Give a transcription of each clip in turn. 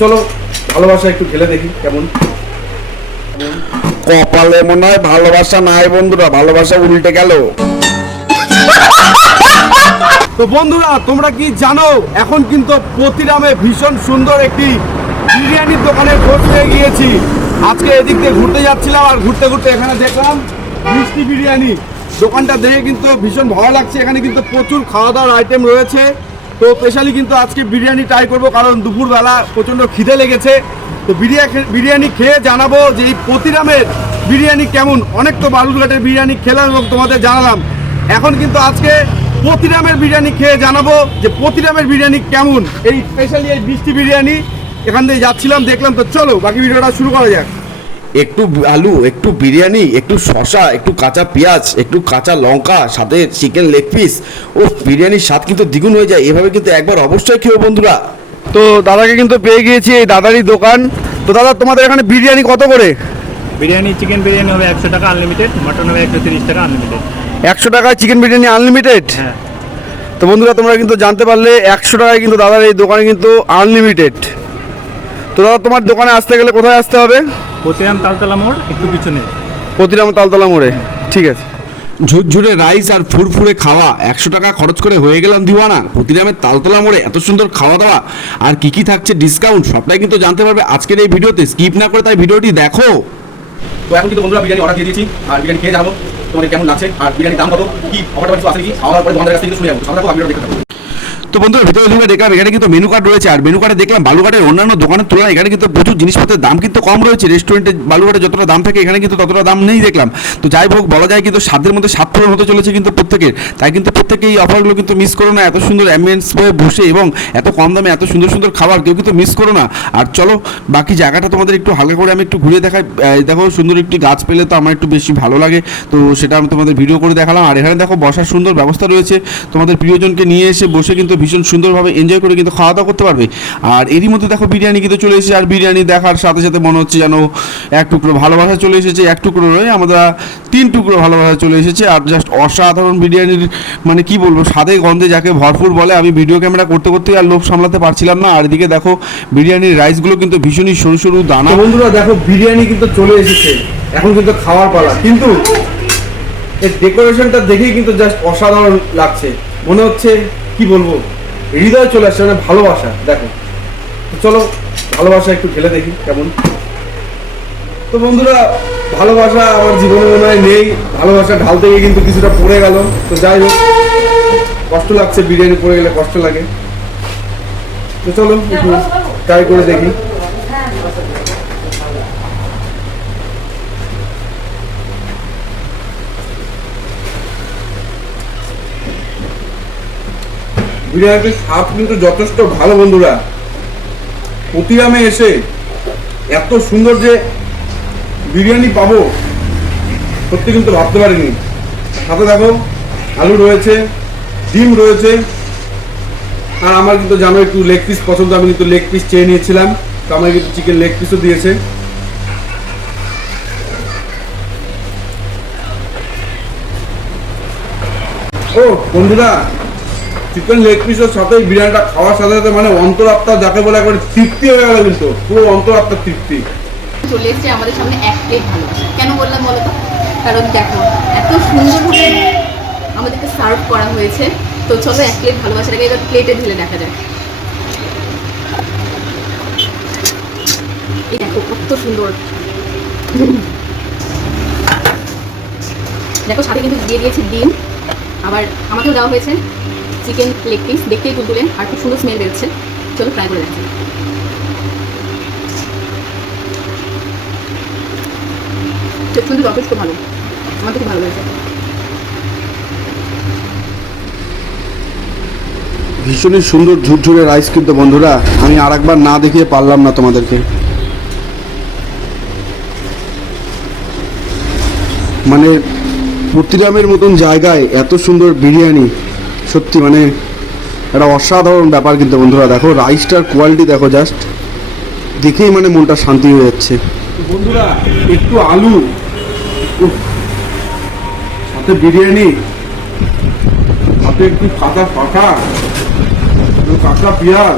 চলো ভালোবাসা একটু খেলে দেখি কেমন। কপালে মনে হয় ভালোবাসা নাই বন্ধুরা, ভালোবাসা উল্টে গেল। তো বন্ধুরা তোমরা কি জানো এখন কিন্তু প্রতিরামে ভীষণ সুন্দর একটি বিরিয়ানির দোকানের খোঁজ পেয়ে গিয়েছি। আজকে এদিক দিয়ে ঘুরতে যাচ্ছিলাম আর ঘুরতে ঘুরতে এখানে দেখলাম মিষ্টি বিরিয়ানি। দোকানটা দেখে কিন্তু ভীষণ ভালো লাগছে। এখানে কিন্তু প্রচুর খাওয়া দাওয়ার আইটেম রয়েছে। তো স্পেশালি কিন্তু আজকে বিরিয়ানি ট্রাই করবো, কারণ দুপুরবেলা প্রচণ্ড খিদে লেগেছে। তো বিরিয়ানি খেয়ে জানাবো যে এই প্রতিরামের বিরিয়ানি কেমন। অনেক তো বালুরঘাটের বিরিয়ানি খেলাম এবং তোমাদের জানালাম। এখন কিন্তু আজকে প্রতিরামের বিরিয়ানি খেয়ে জানাবো যে প্রতিরামের বিরিয়ানি কেমন। এই স্পেশালি এই মিষ্টি বিরিয়ানি এখান থেকে যাচ্ছিলাম, দেখলাম। তো চলো বাকি ভিডিওটা শুরু করা যাক। একটু আলু, একটু বিরিয়ানি, একটু শসা, একটু কাঁচা পেঁয়াজ, একটু কাঁচা লঙ্কা, সাথে চিকেন লেগ পিস। ও বিরিয়ানির স্বাদ কিন্তু দ্বিগুণ হয়ে যায়। এভাবে কিন্তু একবার অবশ্যই খেও বন্ধুরা। তো দাদাকে কিন্তু পেয়ে গিয়েছি, এই দাদারই দোকান। তো দাদা তোমাদের এখানে বিরিয়ানি কত করে? বিরিয়ানি চিকেন বিরিয়ানি হবে 100 টাকা আনলিমিটেড, মটন হবে 130 টাকা আনলিমিটেড। 100 টাকায় চিকেন বিরিয়ানি আনলিমিটেড। হ্যাঁ। তো বন্ধুরা তোমরা কিন্তু জানতে পারলে 100 টাকায় কিন্তু দাদার এই দোকানে কিন্তু আনলিমিটেড। তো দাদা তোমার দোকানে আসতে গেলে কোথায় আসতে হবে? প্রতিরাম তালতলা মোড় একটু পিছনে। প্রতিরাম তালতলা মোড়ে, ঠিক আছে। ঝুরঝুরে রাইস আর ফুরফুরে খাওয়া, 100 টাকা খরচ করে হয়ে গেলাম দিওয়ানা। প্রতিরামের তালতলা মোড়ে এত সুন্দর খাওয়া দাওয়া আর কি কি থাকছে ডিসকাউন্ট সবটাই কিন্তু জানতে পারবে আজকের এই ভিডিওতে। স্কিপ না করে তাই ভিডিওটি দেখো। তো এখন কিন্তু বন্ধুরা বিরিয়ানি অর্ডার দিয়ে দিয়েছি আর বিরিয়ানি খেয়ে জানাবো তোমাদের কেমন লাগছে আর বিরিয়ানির দাম কত, কি অফারটা কিছু আছে কি, খাওয়ার পরে তোমাদের কাছ থেকে শুনে যাবো। আমরা তো ভিডিও দেখতে থাকবো। তো বন্ধুরা ভিতরে ঢুকে দেখলাম এখানে কিন্তু মেনু কার্ড রয়েছে। আর মেনু কার্ডে দেখলাম বালুঘাটের অন্যান্য দোকানের তুলনায় এখানে কিন্তু প্রচুর জিনিসপত্রের দাম কিন্তু কম রয়েছে। রেস্টুরেন্টে বালুঘাটে যতটা দাম থাকে এখানে কিন্তু ততটা দাম নেই দেখলাম। তো যাই হোক, বলা যায় কিন্তু সাধ্যের মধ্যে সাত পূরণ হতে চলেছে কিন্তু প্রত্যেকের। তাই কিন্তু প্রত্যেকে এই অফারগুলো কিন্তু মিস করো না। এত সুন্দর অ্যাম্বিয়েন্স বসে এবং এত কম দামে এত সুন্দর সুন্দর খাবার কেউ কিন্তু মিস করো না। আর চলো বাকি জায়গাটা তোমাদের একটু হালকা করে আমি একটু ঘুরে দেখাই। দেখো সুন্দর একটি গাছ পেলে তো আমার একটু বেশি ভালো লাগে, তো সেটা আমি তোমাদের ভিডিও করে দেখালাম। আর এখানে দেখো বসার সুন্দর ব্যবস্থা রয়েছে। তোমাদের প্রিয়জনকে নিয়ে এসে বসে কিন্তু ভীষণ সুন্দরভাবে এনজয় করে কিন্তু খাওয়া দাওয়া করতে পারবে। আর এরই মধ্যে দেখো বিরিয়ানি কিন্তু চলে এসেছে। আর বিরিয়ানি দেখার সাথে সাথে মনে হচ্ছে যেন এক টুকরো ভালোবাসা চলে এসেছে। এক টুকরো নয়, আমরা 3 টুকরো ভালোবাসা চলে এসেছে। আর জাস্ট অসাধারণ বিরিয়ানির মানে কি বলবো, স্বাদে গন্ধে যাকে ভরপুর বলে। আমি ভিডিও ক্যামেরা করতে করতে আর লোভ সামলাতে পারছিলাম না। আর এদিকে দেখো বিরিয়ানির রাইসগুলো কিন্তু ভীষণই সরু সরু দানা। বন্ধুরা দেখো বিরিয়ানি কিন্তু চলে এসেছে, এখন কিন্তু খাওয়ার পালা। কিন্তু এই ডেকোরেশনটা দেখেই কিন্তু জাস্ট অসাধারণ লাগছে। মনে হচ্ছে কি বলবো, হৃদয় চলে আসছে, মানে ভালোবাসা। দেখো তো চলো ভালোবাসা একটু খেলে দেখি কেমন। তো বন্ধুরা ভালোবাসা আমার জীবনে মনে হয় নেই। ভালোবাসা ঢালতে গিয়ে কিন্তু কিছুটা পড়ে গেল। তো যাই হোক, কষ্ট লাগছে, বিরিয়ানি পড়ে গেলে কষ্ট লাগে। তো চলো একটু ট্রাই করে দেখি। বিরিয়ানির স্বাদ কিন্তু যথেষ্ট ভালো বন্ধুরা। প্রতিরামে এসে এত সুন্দর যে বিরিয়ানি পাবো সত্যি কিন্তু ভাবতে পারিনি। সাথে দেখো আলু রয়েছে, ডিম রয়েছে। আর আমার কিন্তু জানো একটু লেগ পিস পছন্দ, আমি কিন্তু লেগ পিস চেয়ে নিয়েছিলাম। তো আমার কিন্তু চিকেন লেগ পিসও দিয়েছে। ও বন্ধুরা, চিকেন লেগ পিসের সাথে বিরিয়ানিটা খাওয়ার সাথে সাথে মানে অন্তরাত্মা যাকে বলে একবার তৃপ্তি হয়ে গেল, কিন্তু পুরো অন্তরাত্মার তৃপ্তি চলে এসেছে আমাদের সামনে। এক প্লেট ভালোবাসা কেন বললাম বলো তো? কারণ দেখো এত সুন্দরভাবে আমাদেরকে সার্ভ করা হয়েছে। তো চলো এক প্লেট ভালোবাসাটাকে এবার প্লেটে ঢেলে দেখা যায়। এই দেখো কত সুন্দর। দেখো সাথে কিন্তু দিয়ে দিয়েছে ডিম, আবার আমাকেও দেওয়া হয়েছে চিকেন লেগ পিস। দেখতেই তুলতুলেন আর খুব সুন্দর স্মেল বেরোচ্ছে। চলো ট্রাই করে দেখছি। কিন্তু যথেষ্ট ভালো, আমার তো খুব ভালো লেগেছে। ভীষণই সুন্দর ঝুরঝুরে রাইস কিন্তু বন্ধুরা, আমি আরেকবার না দেখিয়ে পারলাম না তোমাদেরকে। মানে প্রতিরামের মতন জায়গায় এত সুন্দর বিরিয়ানি, সত্যি মানে একটা অসাধারণ ব্যাপার কিন্তু বন্ধুরা। দেখো রাইসটার কোয়ালিটি দেখো, জাস্ট দেখেই মানে মনটা শান্তি হয়ে যাচ্ছে। বন্ধুরা একটু আলু, সাথে বিরিয়ানি, সাথে একটু কাঁচা শসা, কাঁচা পেঁয়াজ,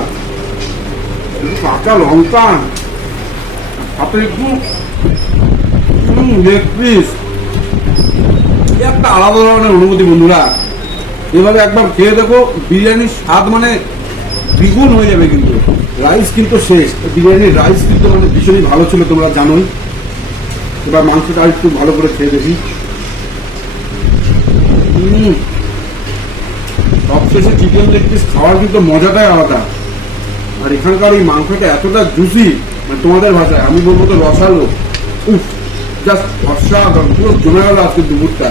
কাঁচা লঙ্কা, সাথে একটু লেগ পিস, একটা আলাদা ধরনের অনুভূতি বন্ধুরা। এভাবে একবার খেয়ে দেখো, বিরিয়ানির স্বাদ মানে দ্বিগুণ হয়ে যাবে। কিন্তু রাইস কিন্তু শেষ, বিরিয়ানির রাইস কিন্তু মানে ভীষণই ভালো ছিল, তোমরা জানোই। এবার মাংসটা একটু ভালো করে খেয়ে দেখি। সবশেষে চিকেন লেগ পিস খাওয়ার কিন্তু মজাটাই আলাদা। আর এখানকার এই মাংসটা এতটা জুসি, মানে তোমাদের ভাষায় আমি বলবো তো রসালো। জাস্ট অসাধারণ, পুরো জমে গেল আজকে দুপুরটা।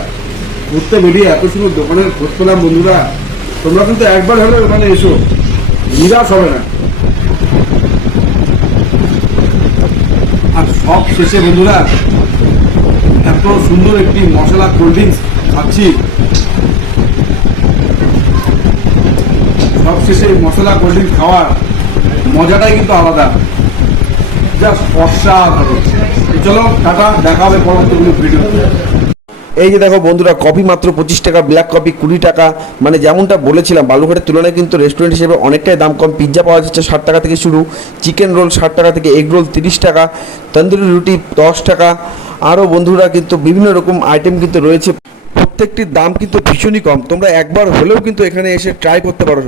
ঘুরতে বেরিয়ে এত সুন্দর দোকানের খোঁজ পেলাম বন্ধুরা। তোমরা কিন্তু একবার হলে ওখানে এসো, নিরাশ হবে না। আর সব শেষে বন্ধুরা এত সুন্দর একটি মশলা কোল্ড ড্রিঙ্কস খাচ্ছি। সব শেষে মশলা কোল্ড ড্রিঙ্কস খাওয়ার মজাটাই কিন্তু আলাদা, জাস্ট অসাধারণ। চলো টাটা, দেখা হবে পরবর্তী কোনো ভিডিও। এই যে দেখো বন্ধুরা, কফি মাত্র 25 টাকা, ব্ল্যাক কফি 20 টাকা। মানে যেমনটা বলেছিলাম, বালুঘাটের তুলনায় কিন্তু রেস্টুরেন্ট হিসেবে অনেকটাই দাম কম। পিৎজা পাওয়া যাচ্ছে 60 টাকা থেকে শুরু, চিকেন রোল 60 টাকা থেকে, এগ রোল 30 টাকা, তন্দুরি রুটি 10 টাকা। আরও বন্ধুরা কিন্তু বিভিন্ন রকম আইটেম কিন্তু রয়েছে, প্রত্যেকটির দাম কিন্তু ভীষণই কম। তোমরা একবার হলেও কিন্তু এখানে এসে ট্রাই করতে পারো।